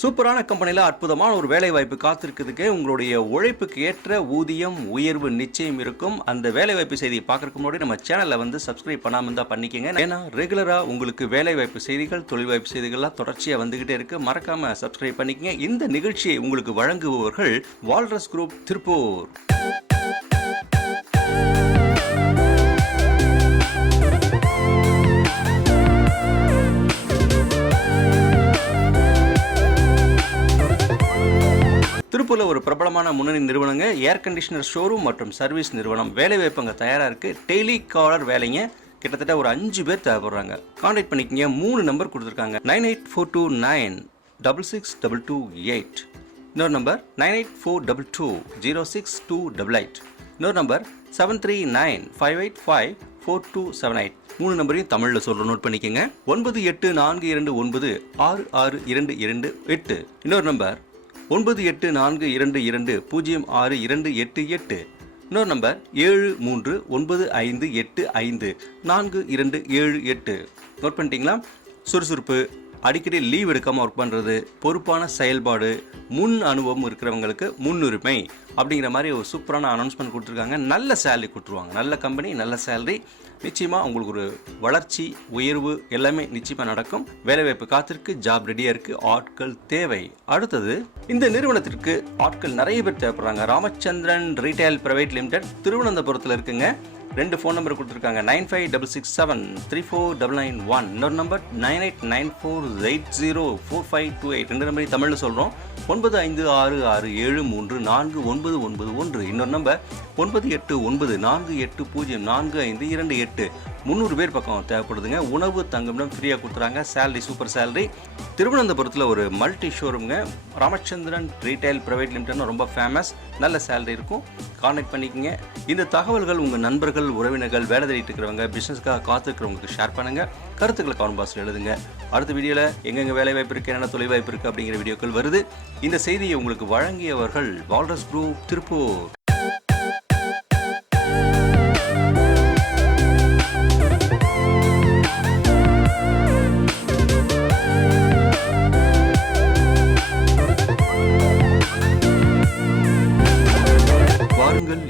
சூப்பரான கம்பெனியில் அற்புதமான ஒரு வேலை வாய்ப்பு காத்திருக்குதுக்கு உங்களுடைய உழைப்புக்கு ஏற்ற ஊதியம் உயர்வு நிச்சயம் இருக்கும். அந்த வேலை வாய்ப்பு செய்தியை பார்க்கறதுக்கு முன்னாடி நம்ம சேனலை வந்து சப்ஸ்கிரைப் பண்ணாமல் இருந்தால் பண்ணிக்கங்க. ஏன்னா ரெகுலராக உங்களுக்கு வேலை வாய்ப்பு செய்திகள் தொழில் வாய்ப்பு செய்திகள்லாம் தொடர்ச்சியாக வந்துகிட்டே இருக்கு. மறக்காம சப்ஸ்கிரைப் பண்ணிக்கங்க. இந்த நிகழ்ச்சியை உங்களுக்கு வழங்குபவர்கள் வால்ரஸ் குரூப் திருப்பூர் திருப்பூர்ல ஒரு பிரபலமான முன்னணி நிறுவனங்க ஏர் கண்டிஷனர் ஷோரூம் மற்றும் சர்வீஸ் நிறுவனம். வேலை வாய்ப்பு அங்கே தயாராக இருக்குது டெய்லி காலர் வேலைங்க. கிட்டத்தட்ட ஒரு அஞ்சு பேர் தேவைப்படுறாங்க. கான்டாக்ட் பண்ணிக்கங்க. மூணு நம்பர் கொடுத்துருக்காங்க. Nine eight four two nine double six double two eight. இன்னொரு number nine eight four double two zero six two double eight. இன்னொரு number seven three nine five eight five four two seven eight. மூணு நம்பரையும் தமிழில் சொல்கிறோம் note பண்ணிக்கோங்க. ஒன்பது எட்டு நான்கு இரண்டு ஒன்பது ஆறு ஆறு இரண்டு இரண்டு எட்டு. இன்னொரு நம்பர் ஒன்பது எட்டு நான்கு இரண்டு இரண்டு பூஜ்ஜியம் ஆறு இரண்டு எட்டு எட்டு. இன்னொரு நம்பர் ஏழு மூன்று ஒன்பது ஐந்து எட்டு ஐந்து நான்கு இரண்டு ஏழு எட்டு. நோட் பண்ணிட்டீங்களா? சுறுசுறுப்பு. அடிக்கடி லீவ் எடுக்காமல் ஒர்க் பண்ணுறது பொறுப்பான செயல்பாடு முன் அனுபவம் இருக்கிறவங்களுக்கு முன்னுரிமை அப்படிங்கிற மாதிரி ஒரு சூப்பரான அனௌன்ஸ்மெண்ட் கொடுத்துருக்காங்க. நல்ல சேலரி கொடுத்துருவாங்க. நல்ல கம்பெனி நல்ல சேலரி நிச்சயமாக உங்களுக்கு ஒரு வளர்ச்சி உயர்வு எல்லாமே நிச்சயமாக நடக்கும். வேலைவாய்ப்பு காத்திருக்கு ஜாப் ரெடியாக இருக்குது ஆட்கள் தேவை. அடுத்தது இந்த நிறுவனத்திற்கு ஆட்கள் நிறைய பேர் தேவைப்படுறாங்க. ராமச்சந்திரன் ரீட்டைல் பிரைவேட் லிமிடெட் திருவனந்தபுரத்தில் இருக்குங்க. ரெண்டு ஃபோன் நம்பர் கொடுத்துருக்காங்க. Nine five double six seven three four double nine one இன்னொரு number nine eight nine four eight zero four five two eight ரெண்டு நம்பரையும் தமிழில் சொல்கிறோம் ஒன்பது ஐந்து ஆறு ஆறு ஏழு மூன்று நான்கு ஒன்பது ஒன்பது ஒன்று. இன்னொரு நம்பர் ஒன்பது எட்டு ஒன்பது நான்கு எட்டு பூஜ்ஜியம் நான்கு ஐந்து இரண்டு எட்டு. முந்நூறு பேர் பக்கம் தேவைப்படுதுங்க. உணவு தங்கமிடம் ஃப்ரீயாக கொடுத்துறாங்க. சேலரி சூப்பர் சேலரி திருவனந்தபுரத்தில் ஒரு மல்டி ஷோரூம்ங்க ராமச்சந்திரன் ரீட்டைல் ப்ரைவேட் லிமிடெட்னு ரொம்ப ஃபேமஸ் நல்ல சேலரி இருக்கும். கான்டாக்ட் பண்ணிக்கோங்க. இந்த தகவல்கள் உங்கள் நண்பர்கள் உறவினர்கள் வேலை தேடிட்டு இருக்கிறவங்க பிஸ்னஸ்க்காக காத்திருக்கிறவங்களுக்கு ஷேர் பண்ணுங்கள் கருத்துக்களை கமெண்ட் பாக்ஸில் எழுதுங்க. அடுத்த வீடியோவில் எங்கெங்கே வேலை வாய்ப்பு இருக்குது என்னென்ன தொழில் வாய்ப்பு இருக்குது அப்படிங்கிற வீடியோக்கள் வருது. இந்த செய்தியை உங்களுக்கு வழங்கியவர்கள் வால்ரஸ் குரூப் திருப்பூர்